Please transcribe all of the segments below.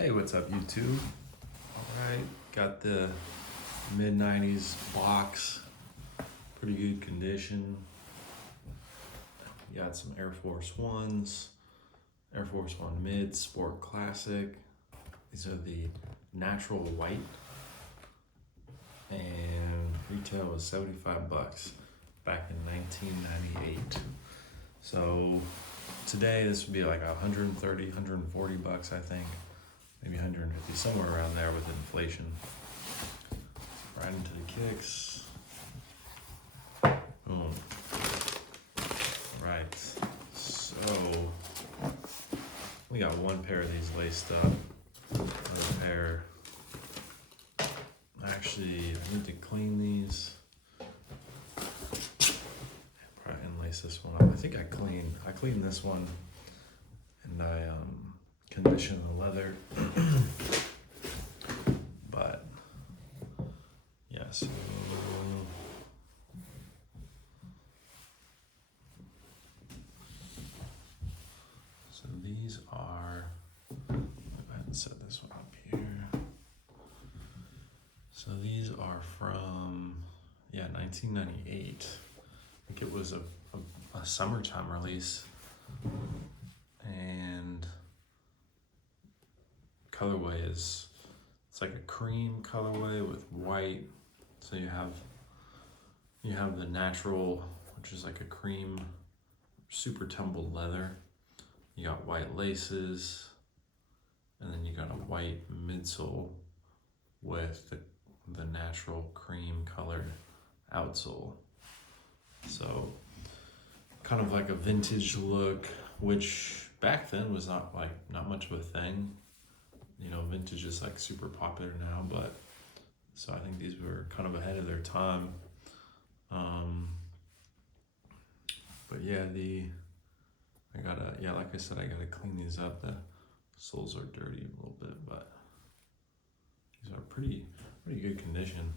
Hey, what's up, YouTube? All right, got the mid 90s box, pretty good condition. You got some Air Force Ones, Air Force One Mid Sport Classic. These are the natural white, and retail was 75 bucks back in 1998. So today this would be like 130, 140 bucks, I think. Maybe 150, somewhere around there with inflation. Right into the kicks. Boom. Right. So we got one pair of these laced up. Another pair. Actually, I need to clean these. Probably unlace this one up. I think I cleaned this one, and I condition the leather. But yeah, so these are, go ahead and set this one up here. So these are from 1998. I think it was a summertime release, and colorway is, it's like a cream colorway with white. So you have the natural, which is like a cream, super tumbled leather. You got white laces, and then you got a white midsole with the natural cream colored outsole. So kind of like a vintage look, which back then was not much of a thing. You know, vintage is like super popular now, but so I think these were kind of ahead of their time. But yeah, like I said, I gotta clean these up. The soles are dirty a little bit, but these are pretty good condition.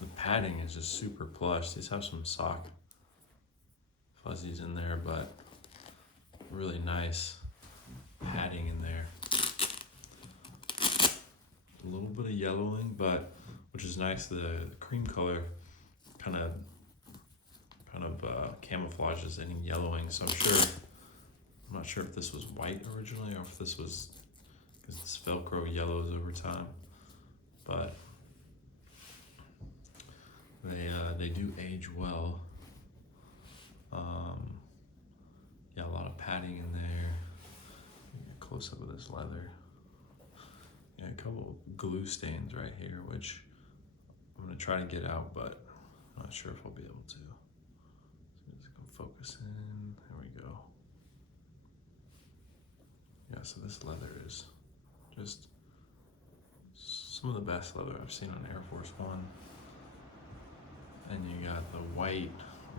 The padding is just super plush. These have some sock fuzzies in there, but really nice padding in there. A little bit of yellowing, but which is nice. The cream color kind of camouflages any yellowing. So I'm not sure if this was white originally or if this was because this Velcro yellows over time, but they do age well. A lot of padding in there. Get a close up of this leather. Yeah, a couple glue stains right here, which I'm gonna try to get out, but I'm not sure if I'll be able to. So let's go focus in. There we go. Yeah, so this leather is just some of the best leather I've seen on Air Force One. And you got the white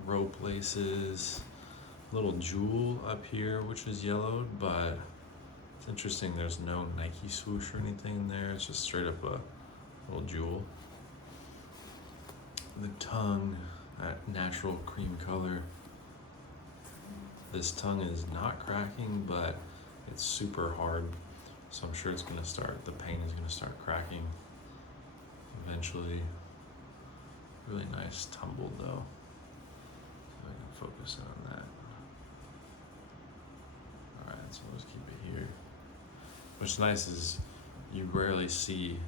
rope laces, little jewel up here, which is yellowed, but it's interesting. There's no Nike swoosh or anything in there. It's just straight up a little jewel. The tongue, that natural cream color. This tongue is not cracking, but it's super hard. So I'm sure the paint is gonna start cracking eventually. Really nice tumbled though. So I can focus in on that. All right, so let's keep it here. What's nice is you rarely see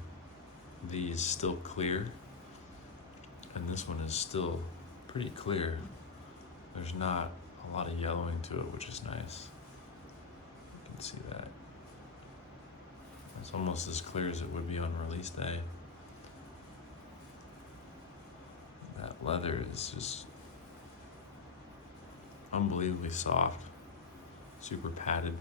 these still clear, and this one is still pretty clear. There's not a lot of yellowing to it, which is nice. You can see that. It's almost as clear as it would be on release day. That leather is just unbelievably soft, super padded.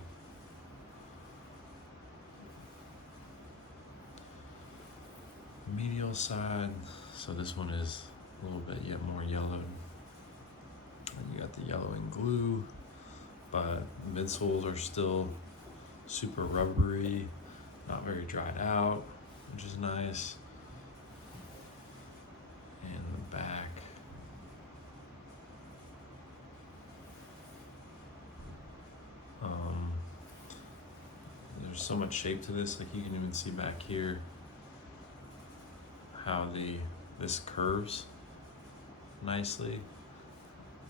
Medial side, so this one is a little bit yet more yellowed. And you got the yellowing glue, but midsoles are still super rubbery, not very dried out, which is nice. And the back, There's so much shape to this, like you can even see back here how this curves nicely.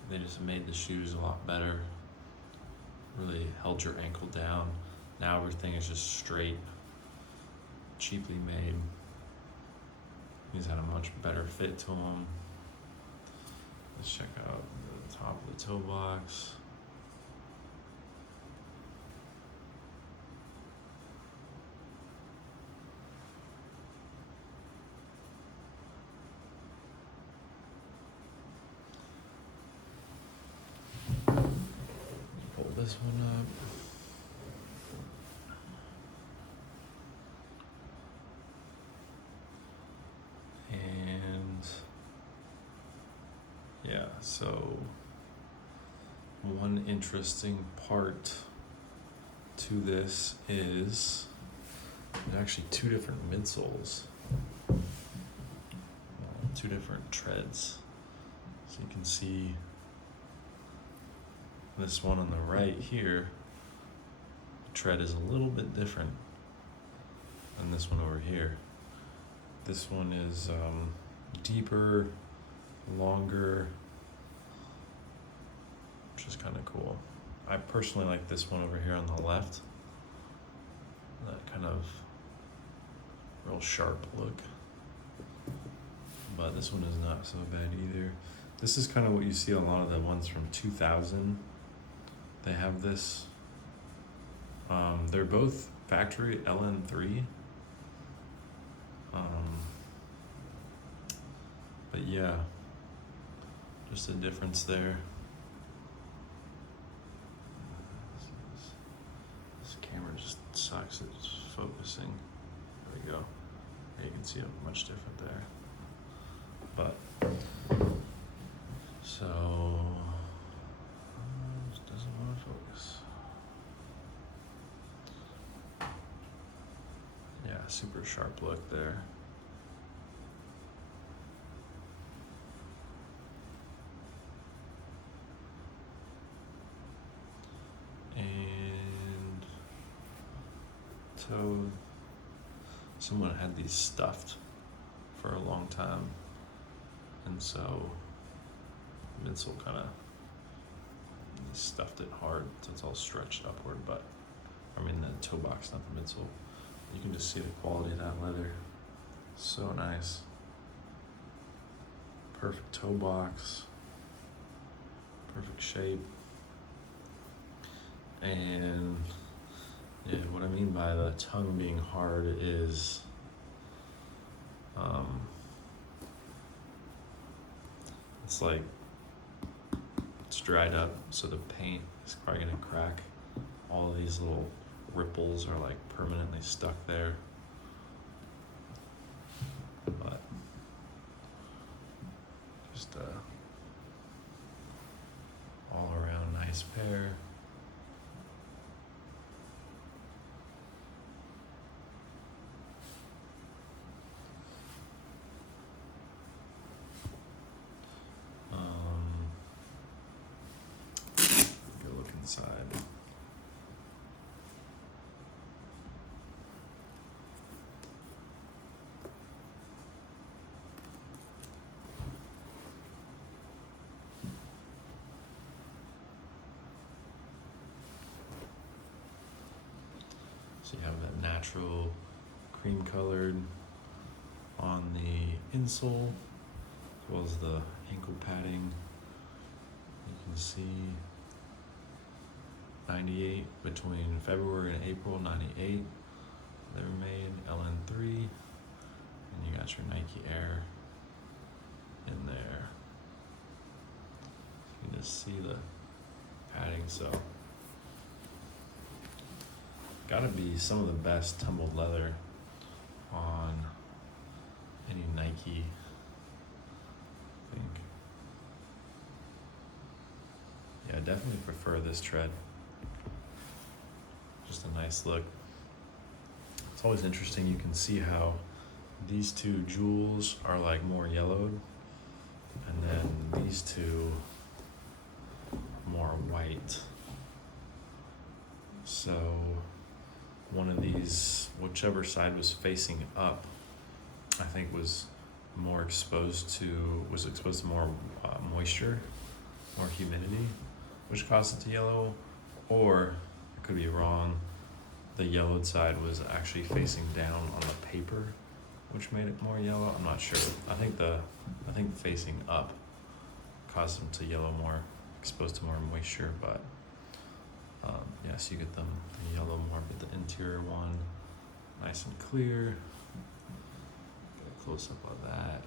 They just made the shoes a lot better. Really held your ankle down. Now everything is just straight, cheaply made. These had a much better fit to them. Let's check out the top of the toe box. Pull this one up. And yeah, so one interesting part to this is there's actually two different midsoles, two different treads. So you can see this one on the right here, the tread is a little bit different than this one over here. This one is deeper, longer, which is kind of cool. I personally like this one over here on the left. That kind of real sharp look. But this one is not so bad either. This is kind of what you see a lot of the ones from 2000. They have this. They're both factory LN3. But yeah, just a difference there. This camera just sucks at focusing. There we go. There you can see it much different there. But so it doesn't want to focus. Yeah, super sharp look there. And so someone had these stuffed for a long time, and so the midsole kind of stuffed it hard, so it's all stretched upward. But I mean the toe box, not the midsole. You can just see the quality of that leather. So nice. Perfect toe box. Perfect shape. And yeah, what I mean by the tongue being hard is it's like it's dried up, so the paint is probably gonna crack. All of these little ripples are like permanently stuck there. But just all around nice pair. Go look inside. So you have that natural cream colored on the insole, as well as the ankle padding. You can see 98 between February and April 98. They were made LN3, and you got your Nike Air in there. You can just see the padding. So gotta be some of the best tumbled leather on any Nike, I think. Yeah, I definitely prefer this tread. Just a nice look. It's always interesting, you can see how these two jewels are like more yellowed, and then these two more white. So one of these, whichever side was facing up, I think was exposed to more moisture, more humidity, which caused it to yellow. Or I could be wrong. The yellowed side was actually facing down on the paper, which made it more yellow. I'm not sure. I think facing up caused them to yellow more, exposed to more moisture. But yeah, so you get the yellow more, but the interior one nice and clear. Get a close up of that.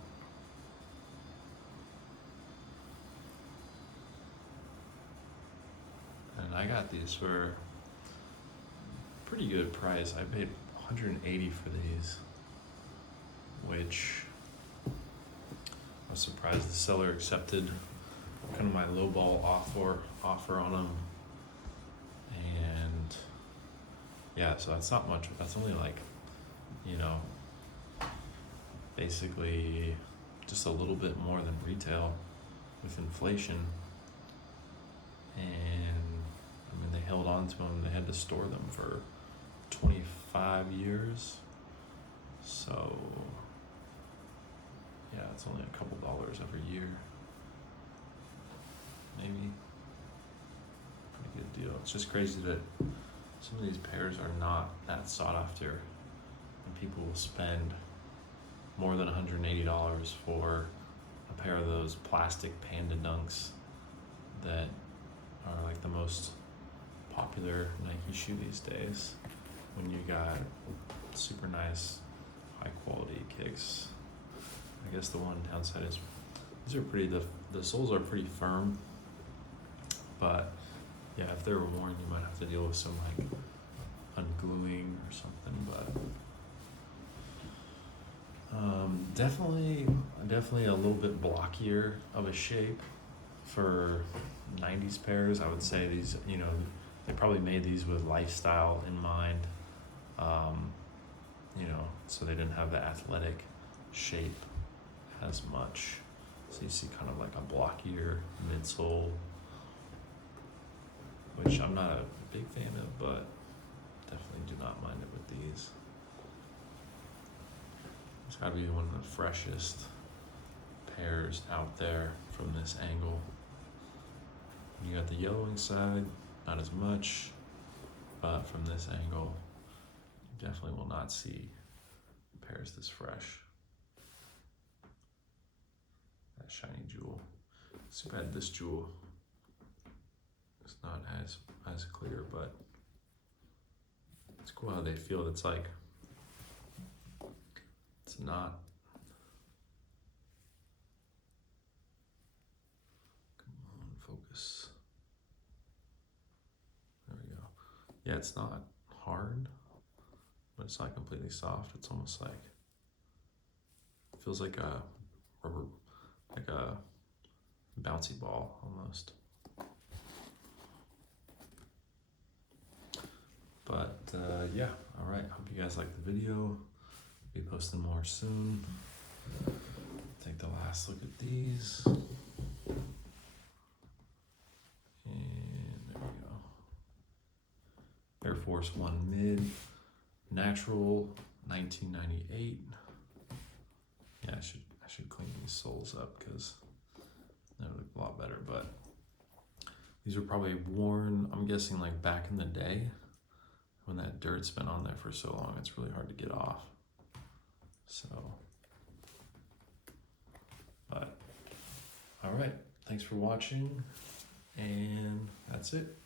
And I got these for a pretty good price. I paid $180 for these, which I was surprised the seller accepted kind of my lowball offer on them. And yeah, so that's not much. That's only like, basically just a little bit more than retail with inflation. And I mean, they held on to them. They had to store them for 25 years. So yeah, it's only a couple dollars every year. Maybe. Pretty good deal. It's just crazy that some of these pairs are not that sought after, and people will spend more than $180 for a pair of those plastic Panda Dunks that are like the most popular Nike shoe these days, when you got super nice, high quality kicks. I guess the one downside is these are the soles are pretty firm, but yeah, if they're worn, you might have to deal with some like ungluing or something. But definitely a little bit blockier of a shape for 90s pairs. I would say these, they probably made these with lifestyle in mind, so they didn't have the athletic shape as much. So you see kind of like a blockier midsole, which I'm not a big fan of, but definitely do not mind it with these. It's gotta be one of the freshest pairs out there from this angle. You got the yellowing side, not as much, but from this angle, you definitely will not see pairs this fresh. That shiny jewel. It's too bad this jewel is not as clear, but it's cool how they feel. It's like, it's not. Come on, focus. There we go. Yeah, it's not hard, but it's not completely soft. It's almost like, it feels like a rubber, like a bouncy ball almost. But yeah, all right. Hope you guys liked the video. Be posting more soon. Take the last look at these. And there we go. Air Force One Mid, natural, 1998. Yeah, I should clean these soles up because they look a lot better. But these were probably worn, I'm guessing, like back in the day when that dirt's been on there for so long. It's really hard to get off. So, but all right. Thanks for watching, and that's it.